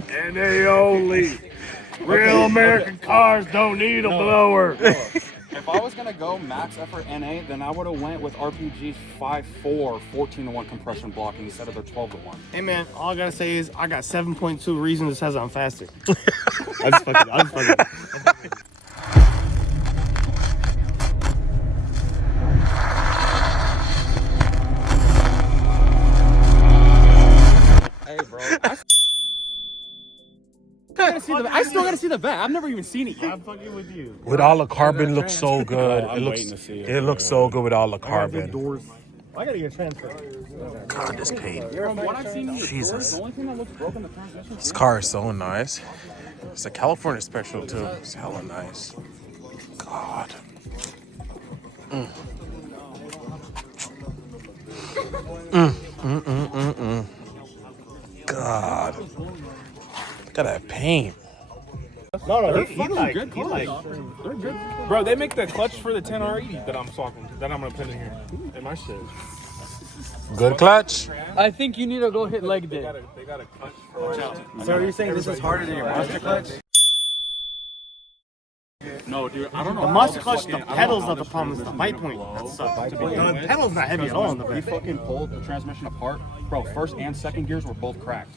NA only. Real American cars don't need a blower. If I was gonna go max effort NA, then I would have went with RPG's 5.4 14-to-1 compression blocking instead of their 12-to-1. Hey man, all I gotta say is I got 7.2 reasons it says I'm faster. I just fucking. Hey, bro. I still gotta see the back. I've never even seen it yet. I'm fucking with you. With all the carbon, looks so good. I'm waiting to see it. It looks so good with all the carbon. I gotta get a transfer. God, this paint. From what I've seen, Jesus. the only thing that looks broken in the transmission. This car is so nice. It's a California special too. It's hella nice. God. God. Look at that paint. No, They're he fucking like, good he like. They're good. Bro, they make the clutch for the 10R80 that I'm gonna put in here. In my shit. Good clutch. I think you need to go hit leg day. They got a clutch for So you're saying this is harder than your monster clutch? No, dude, I don't know. The monster clutch, the pedals are the problem. It's the bite point. That sucks. The pedal's not heavy at all in the We back. fucking pulled the transmission apart. Bro, first and second gears were both cracked.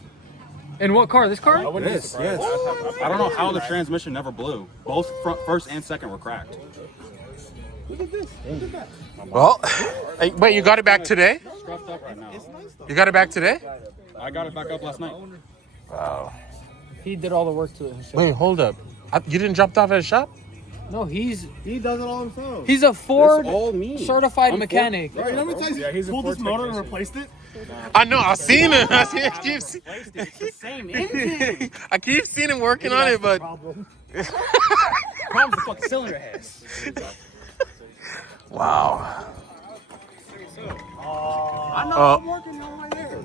In what car? This car? Yes. I don't know how the transmission never blew. Both first and second were cracked. Well, hey, wait, you got it back today? Scuffed up right now. You got it back today? I got it back up last night. Wow. He did all the work to it himself. Wait, hold up. You didn't drop it off at a shop? No, He does it all himself. he's a Ford all me. certified mechanic. Right, you know how many times he pulled this motor and replaced it? I know, I've seen it. I keep It's the same engine. I keep seeing him working on it, but Problem's the fucking cylinder heads. wow. I know I'm working on my hair.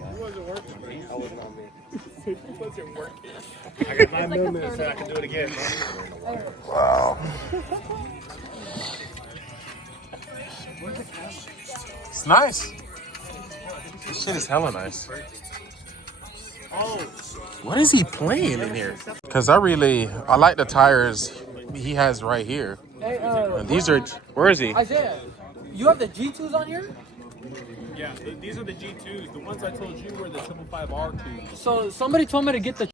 I got 9 millimeters so I can do it again. Wow. It's nice. This shit is hella nice. What is he playing in here? Because I like the tires he has right here. Hey, And these are, where is he? Isaiah, you have the G2s on here? Yeah, these are the G2s. The ones I told you were the 555R2s. So somebody told me to get the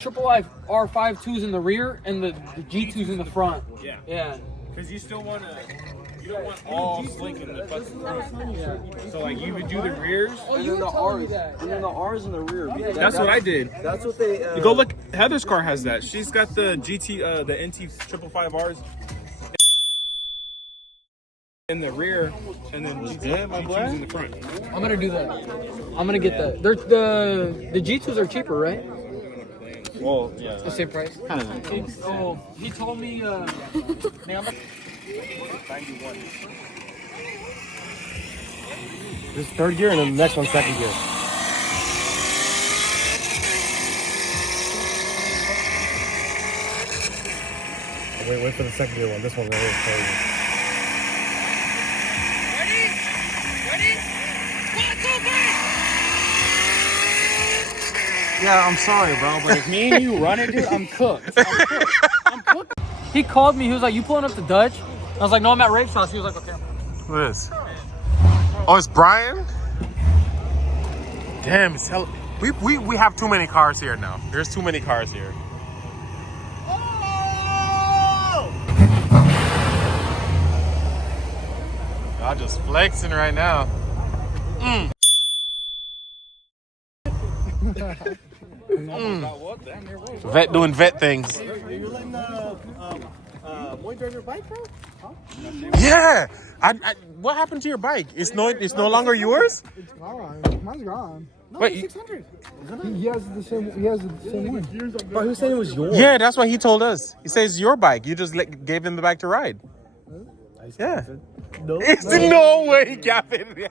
R52s in the rear and the G2s in the front. Yeah. Yeah. Because you don't want all slick in the fucking front. So like you would do the rears. Oh, you were telling me that. And then the R's in the rear. That's what I did. That's what they. You go look. Heather's car has that. She's got the GT, the NT 555Rs in the rear, and then G2s in the front. I'm gonna do that. I'm gonna get that. The G2s are cheaper, right? Well, yeah. The same price. Oh, he told me. This is third gear and then the next one's second gear. Wait for the second gear one. This one right here is crazy. Yeah, I'm sorry, bro, but if me and you run it, dude, I'm cooked. I'm cooked. He called me. He was like, "You pulling up to Dutch?" I was like, "No, I'm at Rape's house." He was like, "Okay." What is this? Oh, it's Brian? Damn, it's hella. We have too many cars here now. There's too many cars here. Y'all just flexing right now. Vet doing vet things. You're letting boy drive your bike, bro? Yeah. What happened to your bike? It's no longer yours? It's gone. Mine's gone. No, Wait, 600. He has the same. He has the same one. Bro, who said it was yours? Yeah, that's what he told us. He says it's your bike. You just gave him the bike to ride. Yeah. No. It's no way, Gavin.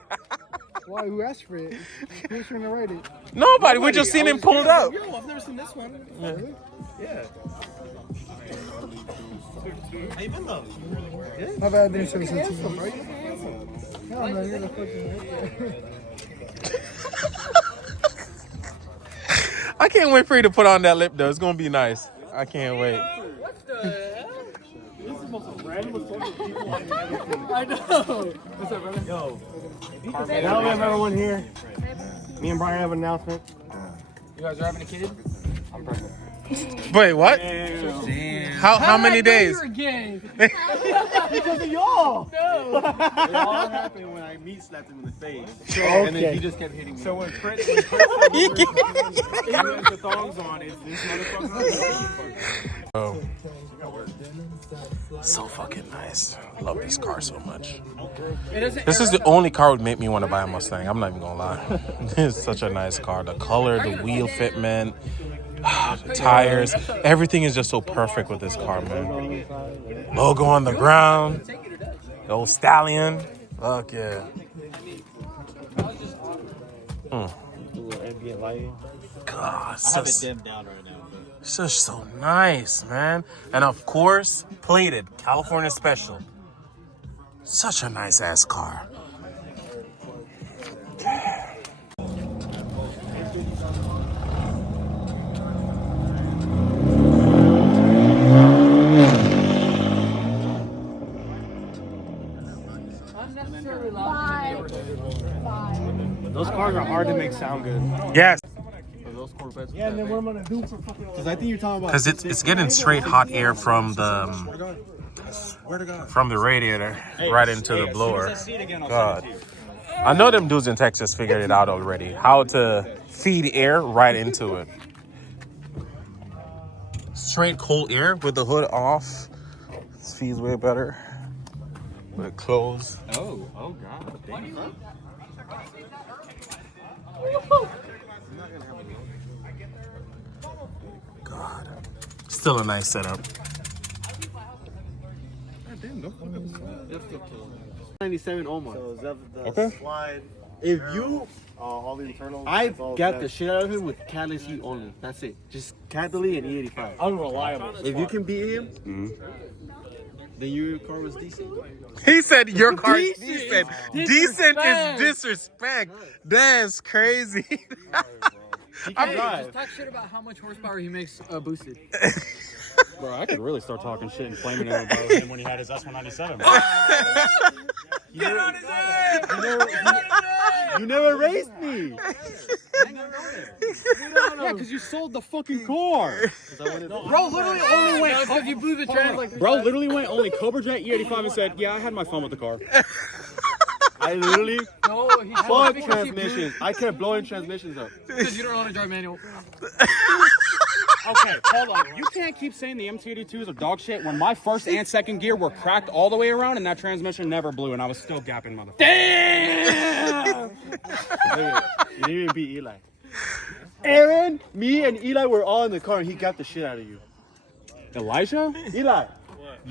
Why? Who asked for it? Who's trying to write it? Nobody. We just seen him pull it up. Yo, I've never seen this one. Yeah. How you been though? My bad. I didn't show the sense. No, man, you're the fucking. I can't wait for you to put on that lip though. It's gonna be nice. I can't wait. What the hell? This is the most random assortment of people I've ever seen. I know. What's up, brother? Yo, now we have everyone here. Me and Brian have an announcement. You guys are having a kid? I'm pregnant. Wait, what? Damn. How many days? Again? Because of y'all. No. It all happened when I meat slapped him in the face. And then he just kept hitting me. So when Chris said he had the thongs on, it's this motherfucker. Oh. So fucking nice. I love this car so much. This is the only car would make me want to buy a Mustang. I'm not even gonna lie. It's such a nice car. The color, the wheel fitment, the tires, everything is just so perfect with this car, man. Logo on the ground. The old stallion. Fuck yeah. God, it's just, it's just so nice, man. And of course, plated California Special. Such a nice ass car. Unnecessarily loud. Those cars are hard to make sound good. Yes, Yeah, and then what I'm gonna do for fucking. Because I think you're talking about. because it's getting straight hot air from the radiator right into the blower. God, I know them dudes in Texas figured it out already. How to feed air right into it. Straight cold air with the hood off. This feels way better. With it closed. Oh God. Damn. God, still a nice setup. 97 Omar. So is that the Okay. slide? If you, All the internals. I it's all got that. the shit out of him with catalyst heat only. That's it. Just catalyst and E85. Unreliable. If you can beat him, then your car was decent. He said your car is Decent. decent. Decent is disrespect. That's crazy. He can drive. Just talk shit about how much horsepower he makes boosted. Bro, I could really start talking shit and flaming him about him when he had his S197. You never raced me. Yeah, because you sold the fucking car. Bro, literally only went because you blew the trans like Bro literally went only Cobra Jet E85 and said, yeah, I had my fun with the car. I literally no, he had fuck because transmissions. I kept blowing transmissions up. Because you don't want to drive manual. Okay, hold on. You can't keep saying the MT82s are dog shit when my first and second gear were cracked all the way around and that transmission never blew and I was still gapping motherfucker. Damn! You didn't even beat Eli. Aaron, me, and Eli were all in the car and he got the shit out of you. Elijah? Eli.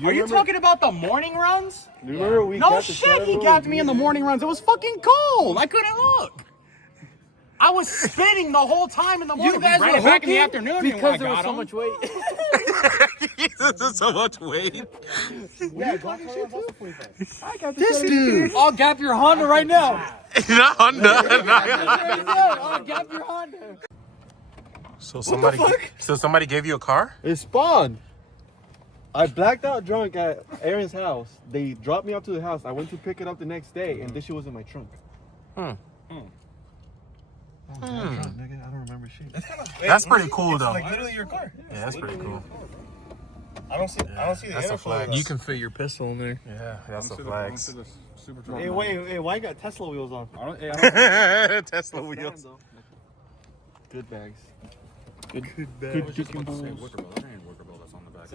Are you talking about the morning runs? Remember we No got the shit, he Chevrolet gapped me in the morning runs. It was fucking cold. I couldn't look. I was spitting the whole time in the morning. You guys We ran were it back in the hooking afternoon because there I was got so him. much weight. There's so much weight. This dude. I'll gap your Honda right now. Not Honda. I'll gap your Honda. So somebody gave you a car? It spawned. I blacked out drunk at Aaron's house. They dropped me off to the house. I went to pick it up the next day, and this shit was in my trunk. Hmm. Oh, nigga, I don't remember shit. That's pretty cool though. Like literally your car. Yeah, that's pretty cool. I don't see the That's a airflow. flag. You can fit your pistol in there. Yeah, that's a flags. Hey, wait, why you got Tesla wheels on? I don't Tesla wheels. Good bags. Good chicken balls. That ain't Worker Bill, that's on the back.